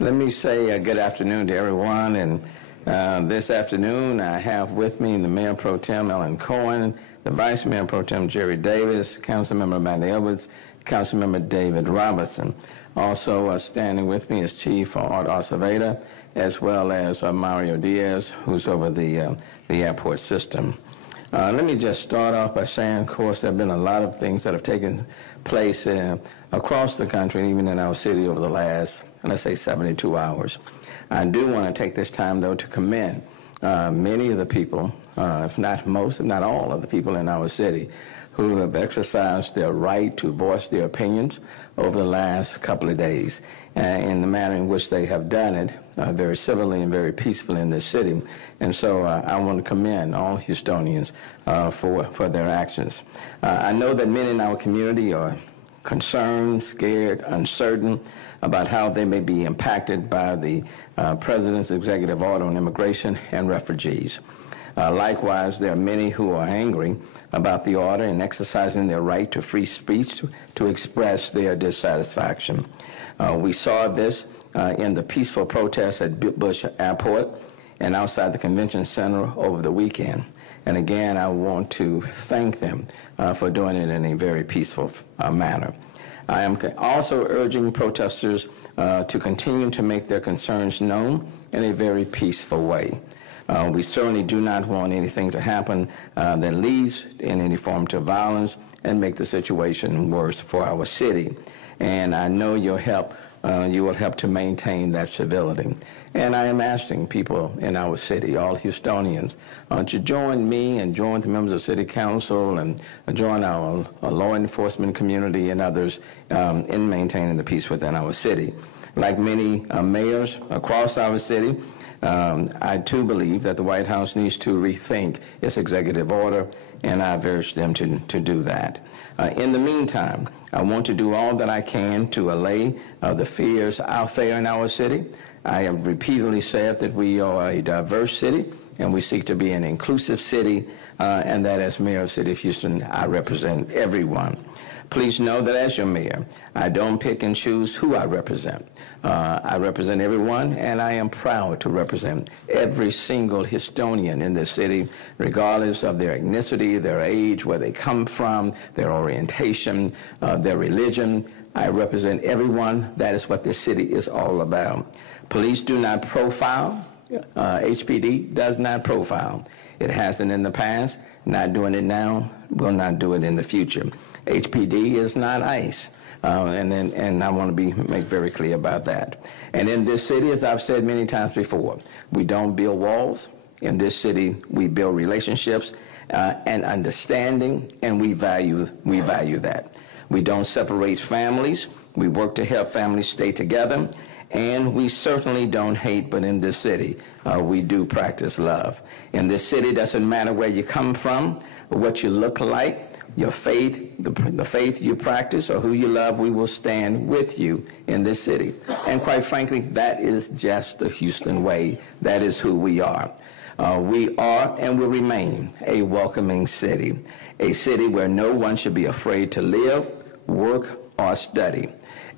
Let me say good afternoon to everyone. And this afternoon, I have with me the Mayor Pro Tem Ellen Cohen, the Vice Mayor Pro Tem Jerry Davis, Councilmember Amanda Edwards, Councilmember David Robertson. Also standing with me is Chief Art Acevedo, as well as Mario Diaz, who's over the airport system. Let me just start off by saying, of course, there have been a lot of things that have taken place across the country, even in our city over the last, let's say, 72 hours. I do want to take this time, though, to commend many of the people, if not most, if not all of the people in our city who have exercised their right to voice their opinions over the last couple of days in the manner in which they have done it very civilly and very peacefully in this city. And so I want to commend all Houstonians for their actions. I know that many in our community are concerned, scared, uncertain about how they may be impacted by the President's executive order on immigration and refugees. Likewise, there are many who are angry about the order and exercising their right to free speech to express their dissatisfaction. We saw this in the peaceful protests at Bush Airport and outside the convention center over the weekend. And again, I want to thank them for doing it in a very peaceful manner. I am also urging protesters to continue to make their concerns known in a very peaceful way. We certainly do not want anything to happen that leads in any form to violence and make the situation worse for our city. And I know you will help to maintain that civility. And I am asking people in our city, all Houstonians, to join me and join the members of City Council and join our law enforcement community and others in maintaining the peace within our city. Like many mayors across our city, I too believe that the White House needs to rethink its executive order, and I've urged them to do that. In the meantime, I want to do all that I can to allay the fears out there in our city. I have repeatedly said that we are a diverse city, and we seek to be an inclusive city, and that as Mayor of the City of Houston, I represent everyone. Please know that as your mayor, I don't pick and choose who I represent. I represent everyone, and I am proud to represent every single Houstonian in this city, regardless of their ethnicity, their age, where they come from, their orientation, their religion. I represent everyone. That is what this city is all about. Police do not profile. HPD does not profile. It hasn't in the past, not doing it now, will not do it in the future. HPD is not ICE, and I want to make very clear about that. And in this city, as I've said many times before, we don't build walls. In this city, we build relationships and understanding, and we value that. We don't separate families. We work to help families stay together. And we certainly don't hate, but in this city, we do practice love. In this city, it doesn't matter where you come from, or what you look like, your faith, the faith you practice, or who you love, we will stand with you in this city. And quite frankly, that is just the Houston way. That is who we are. We are and will remain a welcoming city, a city where no one should be afraid to live, work, or study.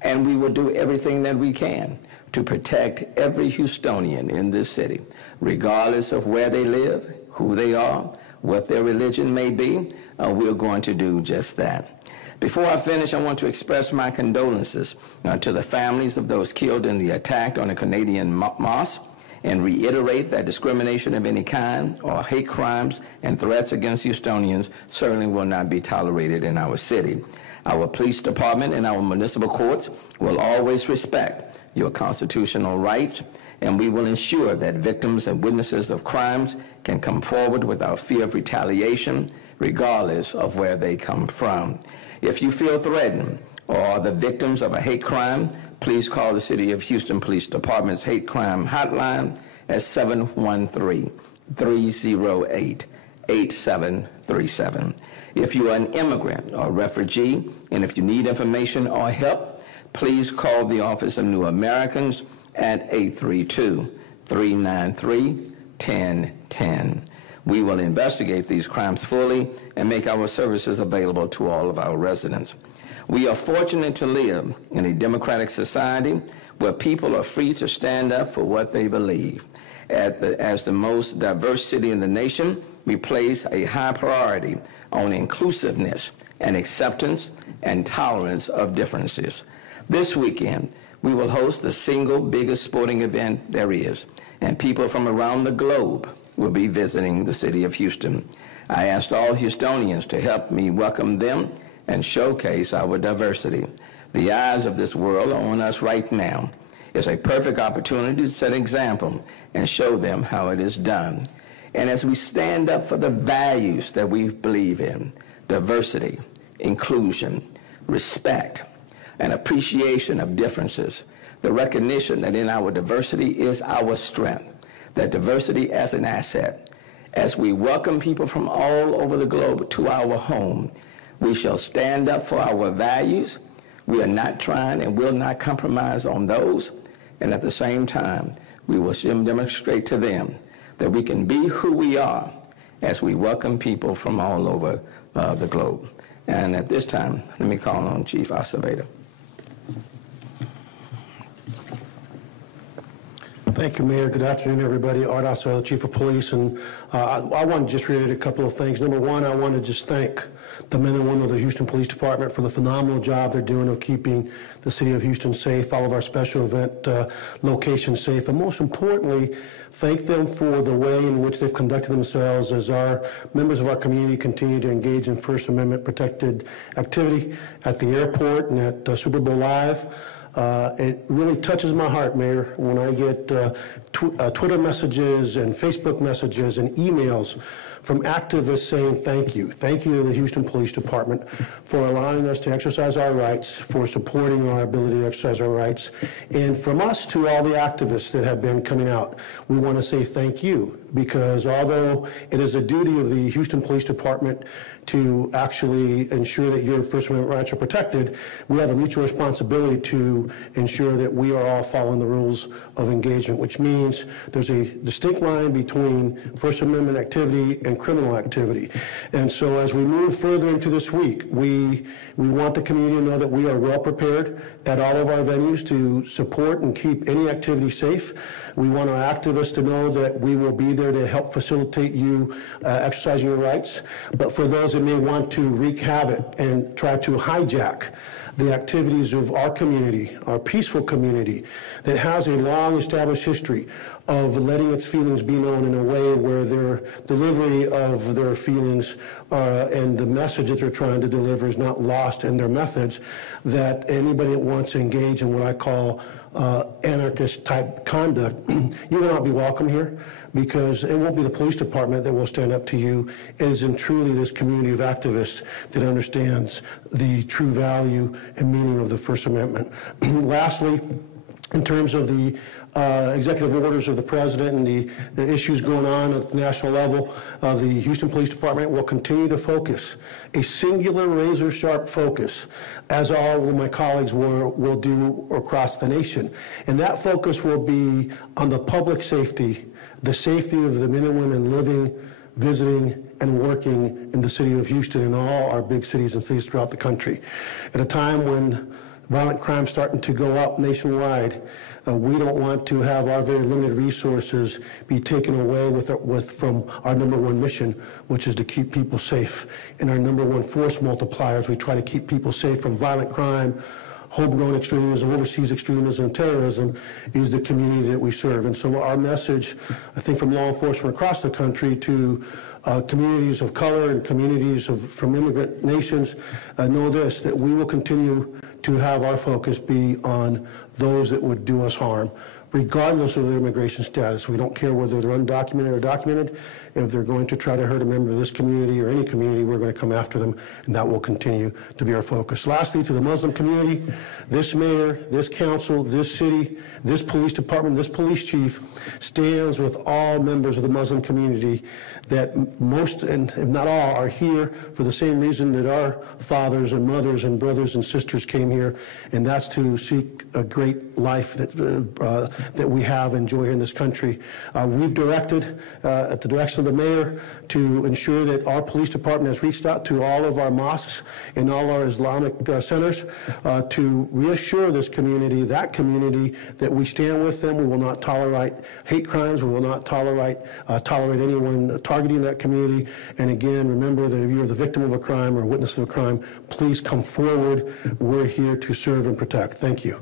And we will do everything that we can to protect every Houstonian in this city, regardless of where they live, who they are, what their religion may be. We're going to do just that. Before I finish, I want to express my condolences to the families of those killed in the attack on a Canadian mosque, and reiterate that discrimination of any kind or hate crimes and threats against Houstonians certainly will not be tolerated in our city. Our police department and our municipal courts will always respect your constitutional rights, and we will ensure that victims and witnesses of crimes can come forward without fear of retaliation, regardless of where they come from. If you feel threatened or are the victims of a hate crime, please call the City of Houston Police Department's hate crime hotline at 713-308-8737. If you are an immigrant or refugee, and if you need information or help, please call the Office of New Americans at 832-393-1010. We will investigate these crimes fully and make our services available to all of our residents. We are fortunate to live in a democratic society where people are free to stand up for what they believe. As the most diverse city in the nation, we place a high priority on inclusiveness and acceptance and tolerance of differences. This weekend, we will host the single biggest sporting event there is, and people from around the globe will be visiting the city of Houston. I asked all Houstonians to help me welcome them and showcase our diversity. The eyes of this world are on us right now. It's a perfect opportunity to set an example and show them how it is done. And as we stand up for the values that we believe in, diversity, inclusion, respect, and appreciation of differences, the recognition that in our diversity is our strength, that diversity as an asset. As we welcome people from all over the globe to our home, we shall stand up for our values. We are not trying and will not compromise on those. And at the same time, we will demonstrate to them that we can be who we are as we welcome people from all over the globe. And at this time, let me call on Chief Acevedo. Thank you, Mayor. Good afternoon, everybody. Art Acevedo, Chief of Police. And I want to just reiterate a couple of things. Number one, I want to just thank the men and women of the Houston Police Department for the phenomenal job they're doing of keeping the city of Houston safe, all of our special event locations safe, and most importantly, thank them for the way in which they've conducted themselves as our members of our community continue to engage in First Amendment protected activity at the airport and at Super Bowl Live. It really touches my heart, Mayor, when I get Twitter messages and Facebook messages and emails from activists saying thank you. Thank you to the Houston Police Department for allowing us to exercise our rights, for supporting our ability to exercise our rights. And from us to all the activists that have been coming out, we want to say thank you, because although it is a duty of the Houston Police Department to actually ensure that your First Amendment rights are protected, we have a mutual responsibility to ensure that we are all following the rules of engagement, which means there's a distinct line between First Amendment activity and criminal activity. And so as we move further into this week, we want the community to know that we are well prepared at all of our venues to support and keep any activity safe. We want our activists to know that we will be there to help facilitate you exercising your rights. But for those that may want to wreak havoc and try to hijack the activities of our community, our peaceful community, that has a long established history of letting its feelings be known in a way where their delivery of their feelings and the message that they're trying to deliver is not lost in their methods, that anybody that wants to engage in what I call anarchist type conduct, you will not be welcome here, because it won't be the police department that will stand up to you. It is in truly this community of activists that understands the true value and meaning of the First Amendment. Lastly, in terms of the executive orders of the president and the issues going on at the national level, the Houston Police Department will continue to focus, a singular razor-sharp focus, as all of my colleagues will do across the nation. And that focus will be on the public safety, the safety of the men and women living, visiting, and working in the city of Houston and all our big cities and cities throughout the country. At a time when violent crime is starting to go up nationwide, we don't want to have our very limited resources be taken away from our number one mission, which is to keep people safe. And our number one force multipliers, we try to keep people safe from violent crime, homegrown extremism, overseas extremism, and terrorism, is the community that we serve. And so our message, I think, from law enforcement across the country to communities of color and communities from immigrant nations, know this, that we will continue to have our focus be on those that would do us harm, regardless of their immigration status. We don't care whether they're undocumented or documented. If they're going to try to hurt a member of this community or any community, we're going to come after them, and that will continue to be our focus. Lastly, to the Muslim community, this mayor, this council, this city, this police department, this police chief stands with all members of the Muslim community, that most, and if not all, are here for the same reason that our fathers and mothers and brothers and sisters came here, and that's to seek a great life that that we have and enjoy here in this country. We've directed, at the direction of the mayor, to ensure that our police department has reached out to all of our mosques and all our Islamic centers to reassure this community, that we stand with them. We will not tolerate hate crimes. We will not tolerate anyone targeting that community. And again, remember that if you're the victim of a crime or a witness of a crime, please come forward. We're here to serve and protect. Thank you.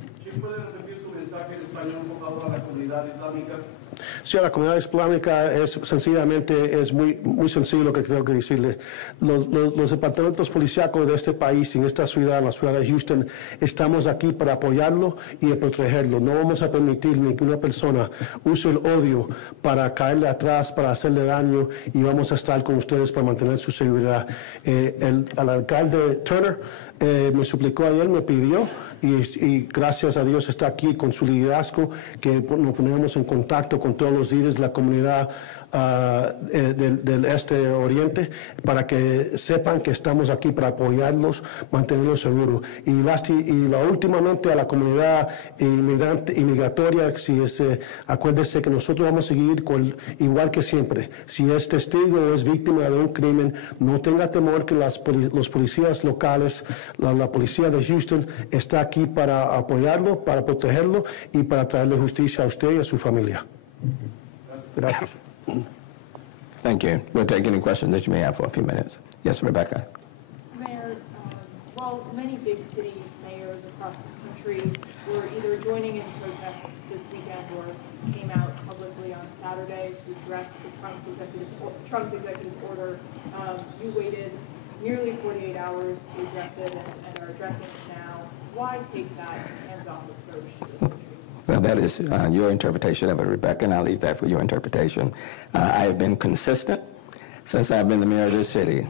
Sí, a la comunidad islámica es muy sencillo lo que tengo que decirle. Los departamentos policíacos de este país y en esta ciudad, la ciudad de Houston, estamos aquí para apoyarlo y protegerlo. No vamos a permitir ni que una persona use el odio para caerle atrás, para hacerle daño, y vamos a estar con ustedes para mantener su seguridad. El alcalde Turner me suplicó ayer, me pidió, y gracias a Dios está aquí con su liderazgo, que nos ponemos en contacto con todos los líderes de la comunidad del Este Oriente, para que sepan que estamos aquí para apoyarlos, mantenerlos seguros. Y últimamente a la comunidad inmigratoria, acuérdese que nosotros vamos a seguir igual que siempre. Si es testigo o es víctima de un crimen, no tenga temor, que los policías locales, la policía de Houston está aquí para apoyarlo, para protegerlo y para traerle justicia a usted y a su familia. Gracias. Thank you. We'll take any questions that you may have for a few minutes. Yes, Rebecca. Mayor, while many big city mayors across the country were either joining in protests this weekend or came out publicly on Saturday to address the Trump's executive order, you waited nearly 48 hours to address it and are addressing it now. Why take that hands-off approach to this issue? Well, that is your interpretation of it, Rebecca, and I'll leave that for your interpretation. I have been consistent since I've been the mayor of this city,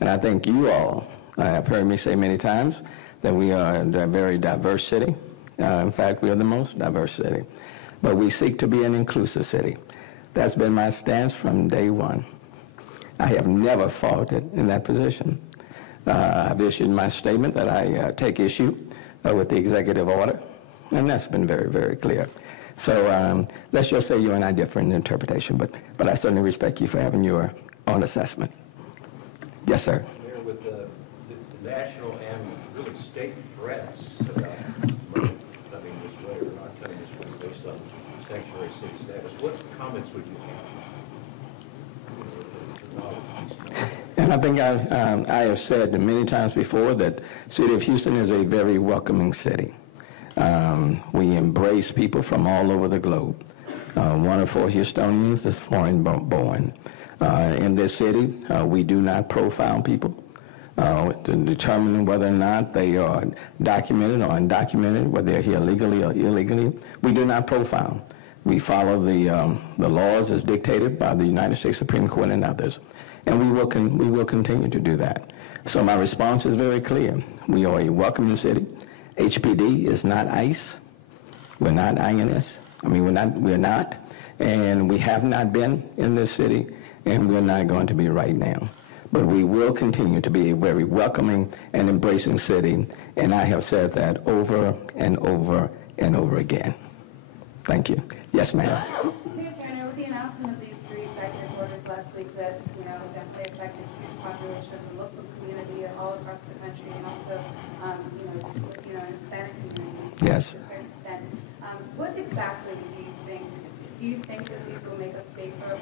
and I think you all have heard me say many times that we are a very diverse city. In fact, we are the most diverse city. But we seek to be an inclusive city. That's been my stance from day one. I have never faltered in that position. I've issued my statement that I take issue with the executive order, and that's been very, very clear. So let's just say you and I differ in interpretation, but I certainly respect you for having your own assessment. Yes, sir. Mayor, with the national and really state threats about coming this way or not coming this way based on sanctuary city status, what comments would you have? And I think I have said many times before that the city of Houston is a very welcoming city. We embrace people from all over the globe. One of 4 Houstonians is foreign born. In this city, we do not profile people to determine whether or not they are documented or undocumented, whether they're here legally or illegally. We do not profile. We follow the laws as dictated by the United States Supreme Court and others, and we will continue to do that. So my response is very clear. We are a welcoming city. HPD is not ICE. We're not INS. I mean, we're not, and we have not been in this city, and we're not going to be right now. But we will continue to be a very welcoming and embracing city, and I have said that over and over and over again. Thank you. Yes, ma'am. Mayor Turner, with the announcement of these 3 executive orders last week that, definitely affected a huge population of the Muslim community all across the country, and also, in Hispanic communities Yes. to a certain extent. What exactly do you think that these will make us safer or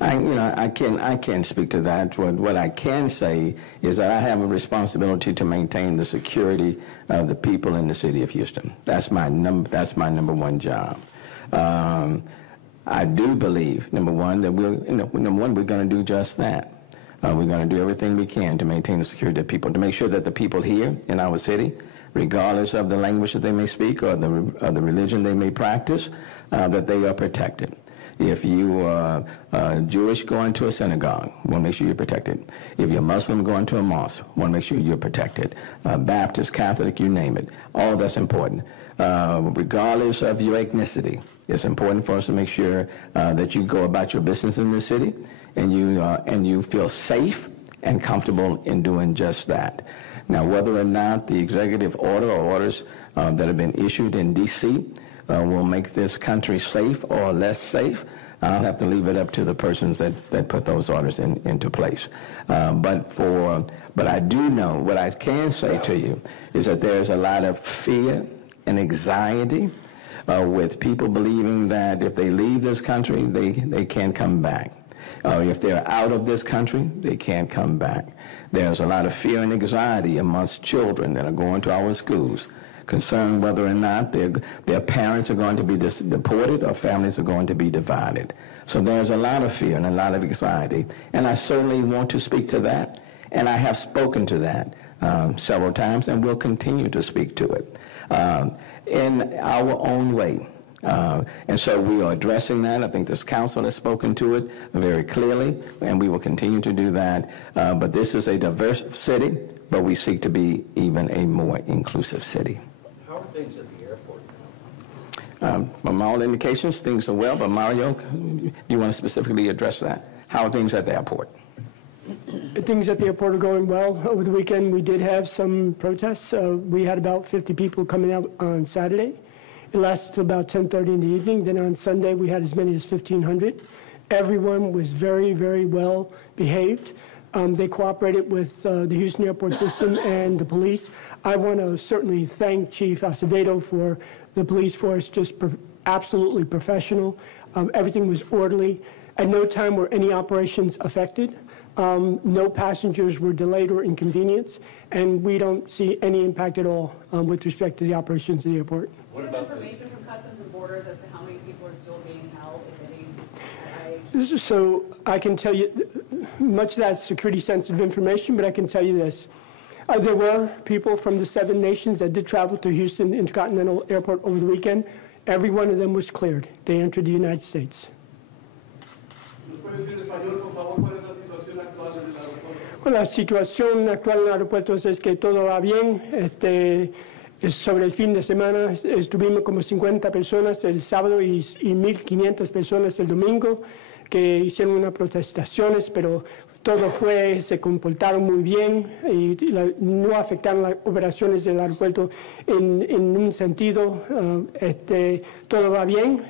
not? I can't speak to that. What I can say is that I have a responsibility to maintain the security of the people in the city of Houston. That's my number one job. I do believe, number one, that we're going to do just that. We're going to do everything we can to maintain the security of people, to make sure that the people here in our city, regardless of the language that they may speak or the religion they may practice, that they are protected. If you are Jewish going to a synagogue, want to make sure you're protected. If you're Muslim going to a mosque, want to make sure you're protected. Baptist, Catholic, you name it. All that's important. Regardless of your ethnicity, it's important for us to make sure that you go about your business in this city and you feel safe and comfortable in doing just that. Now, whether or not the executive order or orders that have been issued in D.C. will make this country safe or less safe, I'll have to leave it up to the persons that put those orders into place. But I do know, what I can say to you is that there's a lot of fear and anxiety with people believing that if they leave this country, they can't come back. If they're out of this country, they can't come back. There's a lot of fear and anxiety amongst children that are going to our schools, concerned whether or not their parents are going to be deported or families are going to be divided. So there's a lot of fear and a lot of anxiety, and I certainly want to speak to that, and I have spoken to that several times, and will continue to speak to it in our own way. And so we are addressing that. I think this council has spoken to it very clearly, and we will continue to do that. But this is a diverse city, but we seek to be even a more inclusive city. How are things at the airport now? From all indications, things are well, but Mario, you want to specifically address that? How are things at the airport? Things at the airport are going well. Over the weekend, we did have some protests. We had about 50 people coming out on Saturday. It lasted till about 10:30 in the evening. Then on Sunday, we had as many as 1,500. Everyone was very, very well behaved. They cooperated with the Houston airport system and the police. I want to certainly thank Chief Acevedo for the police force, just absolutely professional. Everything was orderly. At no time were any operations affected. No passengers were delayed or inconvenienced, and we don't see any impact at all with respect to the operations of the airport. What about information from Customs and Borders as to how many people are still being held, if any? So I can tell you, much of that's security sensitive information, but I can tell you this. There were people from the 7 nations that did travel to Houston Intercontinental Airport over the weekend. Every one of them was cleared. They entered the United States. Bueno, la situación actual en el aeropuerto es que todo va bien. Sobre el fin de semana estuvimos como 50 personas el sábado y 1.500 personas el domingo que hicieron unas protestaciones, pero todo se comportaron muy bien y no afectaron las operaciones del aeropuerto en un sentido. Todo va bien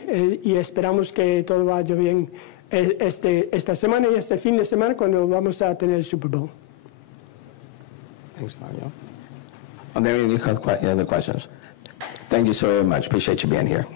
y esperamos que todo vaya bien esta semana y este fin de semana cuando vamos a tener el Super Bowl. Thanks, Mario. Are there any other questions? Thank you so very much. Appreciate you being here.